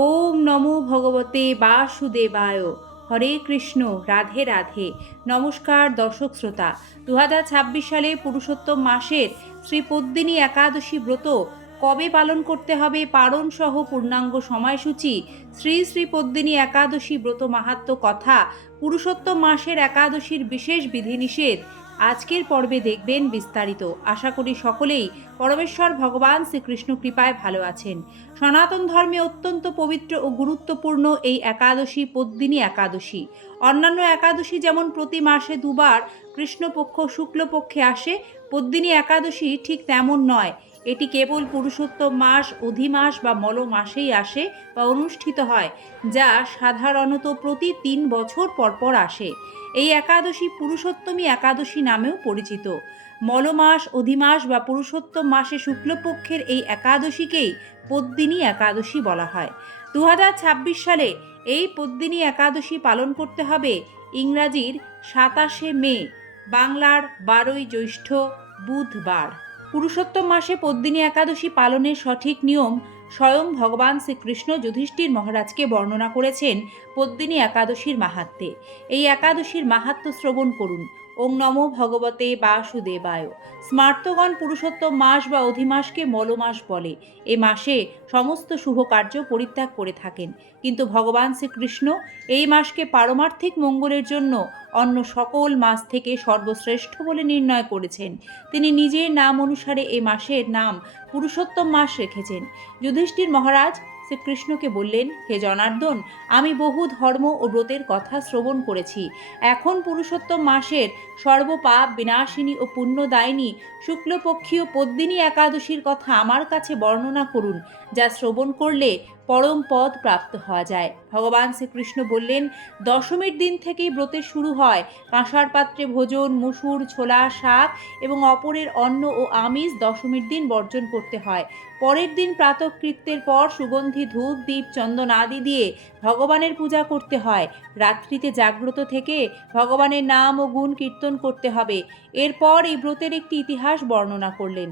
ওম নমো ভগবতে বাসুদেবায়। হরে কৃষ্ণ, রাধে রাধে। নমস্কার দর্শক শ্রোতা। 2026 সালে পুরুষোত্তম মাসের শ্রী পদ্মিনী একাদশী ব্রত কবে পালন করতে হবে পারণ সহ পূর্ণাঙ্গ সময়সূচি, শ্রী শ্রী পদ্মিনী একাদশী ব্রত মাহাত্ম্য কথা, পুরুষোত্তম মাসের একাদশীর বিশেষ বিধিনিষেধ আজকের পর্বে দেখবেন বিস্তারিত। আশা করি সকলেই পরমেশ্বর ভগবান শ্রীকৃষ্ণ কৃপায় ভালো আছেন। সনাতন ধর্মে অত্যন্ত পবিত্র ও গুরুত্বপূর্ণ এই একাদশী পদ্মিনী একাদশী। অন্যান্য একাদশী যেমন প্রতি মাসে দুবার কৃষ্ণপক্ষ শুক্লপক্ষে আসে, পদ্মিনী একাদশী ঠিক তেমন নয়। এটি কেবল পুরুষোত্তম মাস, অধিমাস বা মল মাসেই আসে বা অনুষ্ঠিত হয়, যা সাধারণত প্রতি 3 বছর পর আসে। এই একাদশী পুরুষোত্তমী একাদশী নামেও পরিচিত। মলমাস, অধিমাস বা পুরুষোত্তম মাসে শুক্লপক্ষের এই একাদশীকেই পদ্মিনী একাদশী বলা হয়। 2026 সালে এই পদ্মিনী একাদশী পালন করতে হবে ইংরাজির 27শে মে, বাংলার 12ই জ্যৈষ্ঠ বুধবার। পুরুষোত্তম মাসে পদ্মিনী একাদশী পালনের সঠিক নিয়ম স্বয়ং ভগবান শ্রীকৃষ্ণ যুধিষ্ঠির মহারাজকে বর্ণনা করেছেন পদ্মিনী একাদশীর মাহাত্ম্যে। এই একাদশীর মাহাত্ম্য শ্রবণ করুন। ওং নমো ভগবতে বাসুদেবায়। স্মার্তগণ পুরুষোত্তম মাস বা অধিমাসকে মলমাস বলে। এ মাসে সমস্ত শুভ কার্য পরিত্যাগ করে থাকেন, কিন্তু ভগবান শ্রীকৃষ্ণ এই মাসকে পারমার্থিক মঙ্গলের জন্য অন্য সকল মাস থেকে সর্বশ্রেষ্ঠ বলে নির্ণয় করেছেন। তিনি নিজের নাম অনুসারে এই মাসের নাম পুরুষোত্তম মাস রেখেছেন। যুধিষ্ঠির মহারাজ শ্রীকৃষ্ণকে বললেন, হে জনার্দন, আমি বহু ধর্ম ও ব্রতের কথা শ্রবণ করেছি। এখন পুরুষোত্তম মাসের সর্বপাপ বিনাশিনী ও পুণ্যদায়িনী শুক্লপক্ষীয় পদ্মিনী একাদশীর কথা আমার কাছে বর্ণনা করুন, যা শ্রবণ করলে পরম পদ প্রাপ্ত হওয়া যায়। ভগবান শ্রীকৃষ্ণ বললেন, দশমীর দিন থেকেই ব্রতের শুরু হয়। কাঁসার পাত্রে ভোজন, মুসুর, ছোলা, শাক এবং অপরের অন্ন ও আমিষ দশমীর দিন বর্জন করতে হয়। পরের দিন প্রাতঃকৃত্যের পর সুগন্ধি ধূপ, দীপ, চন্দন আদি দিয়ে ভগবানের পূজা করতে হয়। রাত্রিতে জাগ্রত থেকে ভগবানের নাম ও গুণ কীর্তন করতে হবে। এরপর এই ব্রতের একটি ইতিহাস বর্ণনা করলেন।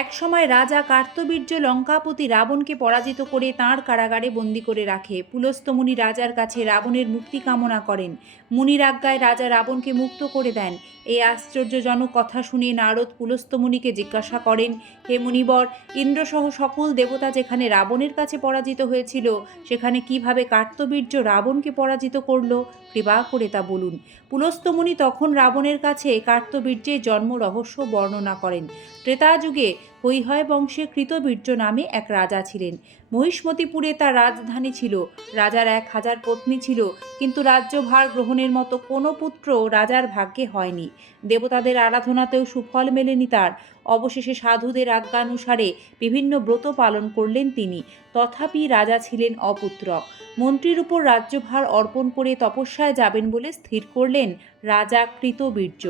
এক সময় রাজা কার্তবীর্য লঙ্কাপতি রাবণকে পরাজিত করে তাঁর কারাগারে বন্দী করে রাখে। পুলস্ত্য মুনি রাজার কাছে রাবণের মুক্তি কামনা করেন। মুনির আজ্ঞায় রাজা রাবণকে মুক্ত করে দেন। এই আশ্চর্যজনক কথা শুনে নারদ পুলস্ত্য মুনিকে জিজ্ঞাসা করেন, হে মুনিবর, ইন্দ্রসহ সকল দেবতা যেখানে রাবণের কাছে পরাজিত হয়েছিল, সেখানে কিভাবে কার্তবীর্য রাবণকে পরাজিত করল? কৃপা করে তা বলুন। পুলস্ত্য মুনি তখন রাবণের কাছে কার্তবীর্যের জন্ম রহস্য বর্ণনা করেন। ত্রেতা যুগে হৈহয় বংশে কৃতবীর্য নামে এক রাজা ছিলেন। মহিষ্মতিপুরে তার রাজধানী ছিল। রাজার 1000 পত্নী ছিল, কিন্তু রাজ্যভার গ্রহণের মতো কোনো পুত্র রাজার ভাগ্যে হয়নি। দেবতাদের আরাধনাতেও সুফল মেলেনি তার। অবশেষে সাধুদের আজ্ঞানুসারে বিভিন্ন ব্রত পালন করলেন তিনি। তথাপি রাজা ছিলেন অপুত্রক। মন্ত্রীর উপর রাজ্যভার অর্পণ করে তপস্যায় যাবেন বলে স্থির করলেন রাজা কৃতবীর্য।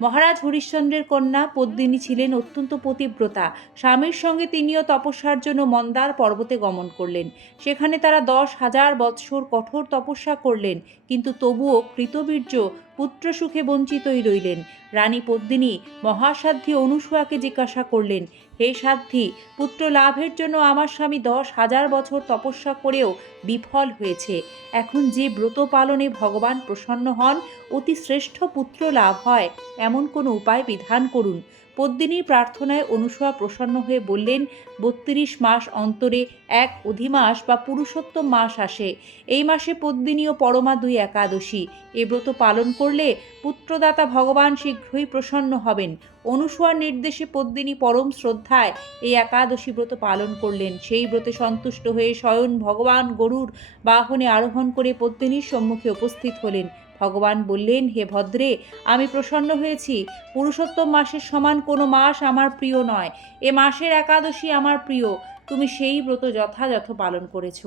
মহারাজ হরিশ্চন্দ্রের কন্যা পদ্মিনী ছিলেন অত্যন্ত পতিব্রতা। স্বামীর সঙ্গে তিনিও তপস্যার জন্য মন্দার পর্বতে গমন করলেন। সেখানে তারা 10,000 বৎসর কঠোর তপস্যা করলেন, কিন্তু তবুও কৃতবীর্য পুত্র সুখে বঞ্চিতই রইলেন। রানী পদ্মিনী মহাসাধ্বী অনুসূয়াকে জিজ্ঞাসা করলেন, হে সাধ্বী, পুত্র লাভের জন্য আমার স্বামী 10,000 বছর তপস্যা করেও বিফল হয়েছে। এখন যে ব্রত পালনে ভগবান প্রসন্ন হন, অতি শ্রেষ্ঠ পুত্র লাভ হয়, এমন কোনো উপায় বিধান করুন। পদ্মিনীর প্রার্থনায় অনুসূয়া প্রসন্ন হয়ে বললেন, 32 মাস অন্তরে এক অধিমাস বা পুরুষোত্তম মাস আসে। এই মাসে পদ্মিনী ও পরমা 2 একাদশী। এ ব্রত পালন করলে পুত্রদাতা ভগবান শীঘ্রই প্রসন্ন হবেন। অনুসূয়ার নির্দেশে পদ্মিনী পরম শ্রদ্ধায় এই একাদশী ব্রত পালন করলেন। সেই ব্রতে সন্তুষ্ট হয়ে স্বয়ং ভগবান গরুর বাহনে আরোহণ করে পদ্মিনীর সম্মুখে উপস্থিত হলেন। ভগবান বললেন, হে ভদ্রে, আমি প্রসন্ন হয়েছি। পুরুষোত্তম মাসের সমান কোনো মাস আমার প্রিয় নয়। এ মাসের একাদশী আমার প্রিয়। তুমি সেই ব্রত যথাযথ পালন করেছ,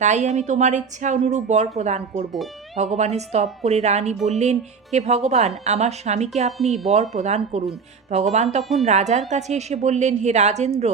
তাই আমি তোমার ইচ্ছা অনুরূপ বর প্রদান করব। ভগবানের স্তব করে রানী বললেন, হে ভগবান, আমার স্বামীকে আপনি বর প্রদান করুন। ভগবান তখন রাজার কাছে এসে বললেন, হে রাজেন্দ্র,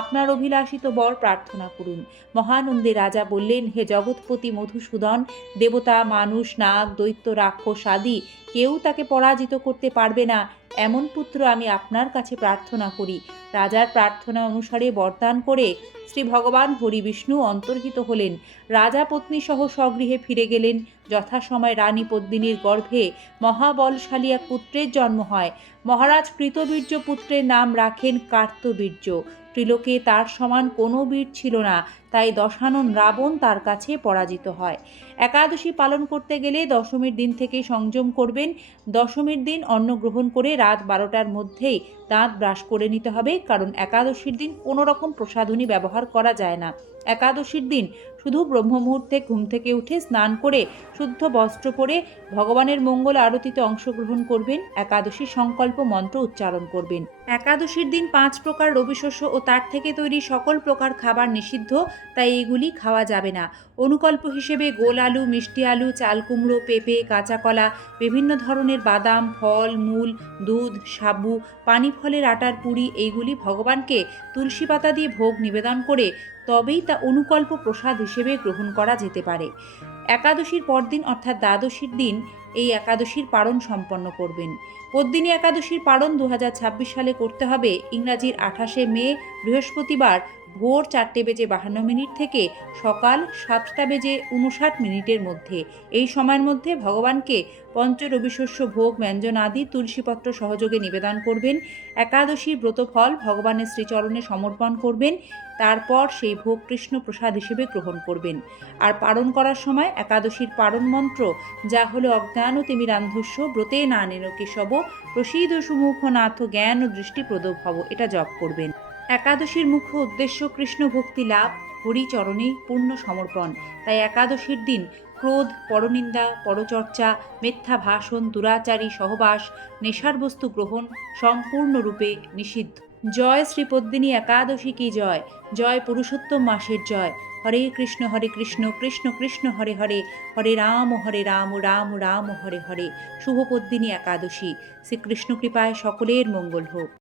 আপনার অভিলাষিত বর প্রার্থনা করুন। মহানন্দে রাজা বললেন, হে জগৎপতি মধুসূদন, দেবতা, মানুষ, নাগ, দৈত্য, রাক্ষস আদি কেউ তাকে পরাজিত করতে পারবে না। এমন পুত্র আমি আপনার কাছে প্রার্থনা করি। রাজার প্রার্থনা অনুসারে বরদান করে শ্রী ভগবান হরি বিষ্ণু অন্তর্হিত হলেন। রাজা পত্নী সহ স্বগৃহে ফিরে গেলেন। যথাসময় রানী পদ্মিনীর গর্ভে মহাবলশালী এক পুত্রের জন্ম হয়। মহারাজ কৃতবীর্য পুত্রের নাম রাখেন কার্তবীর্য। ত্রিলোকে তার সমান কোনো বীর ছিল না, তাই দশানন রাবণ তার কাছে পরাজিত হয়। একাদশী পালন করতে গেলে দশমীর দিন থেকে সংযম করবেন। দশমীর দিন অন্ন গ্রহণ করে রাত 12টার মধ্যেই দাঁত ব্রাশ করে নিতে হবে, কারণ একাদশীর দিন কোনো রকম প্রসাধনী ব্যবহার করা যায় না। একাদশীর দিন শুধু ব্রহ্ম মুহূর্তে ঘুম থেকে উঠে স্নান করে শুদ্ধ বস্ত্র পরে ভগবানের মঙ্গল আরতিতে অংশগ্রহণ করবেন। একাদশী সংকল্প মন্ত্র উচ্চারণ করবেন। একাদশীর দিন 5 প্রকার রবিশস্য ও তার থেকে তৈরি সকল প্রকার খাবার নিষিদ্ধ, তাই এগুলি খাওয়া যাবে না। অনুকল্প হিসেবে গোল আলু, মিষ্টি আলু, চাল কুমড়ো, পেঁপে, কাঁচা কলা, বিভিন্ন ধরনের বাদাম, ফল মূল, দুধ, সাবু, পানি ফলের আটার পুরি এইগুলি ভগবানকে তুলসী পাতা দিয়ে ভোগ নিবেদন করে তবেই তা অনুকল্প প্রসাদ হিসেবে গ্রহণ করা যেতে পারে। একাদশীর পরদিন অর্থাৎ দ্বাদশীর দিন এই একাদশীর পারণ সম্পন্ন করবেন। পদ্মিনী একাদশীর পারণ 2026 সালে করতে হবে ইংরাজির 28শে মে বৃহস্পতিবার ভোর 4:52 থেকে সকাল 7:59 মধ্যে। এই সময়ের মধ্যে ভগবানকে পঞ্চ রবিশস্য ভোগ ব্যঞ্জন আদি তুলসীপত্র সহযোগে নিবেদন করবেন। একাদশীর ব্রতফল ভগবানের শ্রীচরণে সমর্পণ করবেন। তারপর সেই ভোগ কৃষ্ণ প্রসাদ হিসেবে গ্রহণ করবেন। আর পারণ করার সময় একাদশীর পারণ মন্ত্র, যা হলো অজ্ঞান তিমিরান্ধস্য ব্রতে নানেন কেশব প্রসীদ সুমুখ নাথ জ্ঞান ও দৃষ্টি প্রদভব, এটা জপ করবেন। একাদশীর মুখ্য উদ্দেশ্য কৃষ্ণ ভক্তি লাভ, হরিচরণে পূর্ণ সমর্পণ। তাই একাদশীর দিন ক্রোধ, পরনিন্দা, পরচর্চা, মিথ্যা ভাষণ, দুরাচারী সহবাস, নেশার বস্তু গ্রহণ সম্পূর্ণরূপে নিষিদ্ধ। জয় শ্রী পদ্মিনী একাদশী কি জয়। জয় পুরুষোত্তম মাসের জয়। হরে কৃষ্ণ কৃষ্ণ কৃষ্ণ হরে হরে, হরে রাম রাম রাম হরে হরে। শুভ পদ্মিনী একাদশী। শ্রীকৃষ্ণ কৃপায় সকলের মঙ্গল হোক।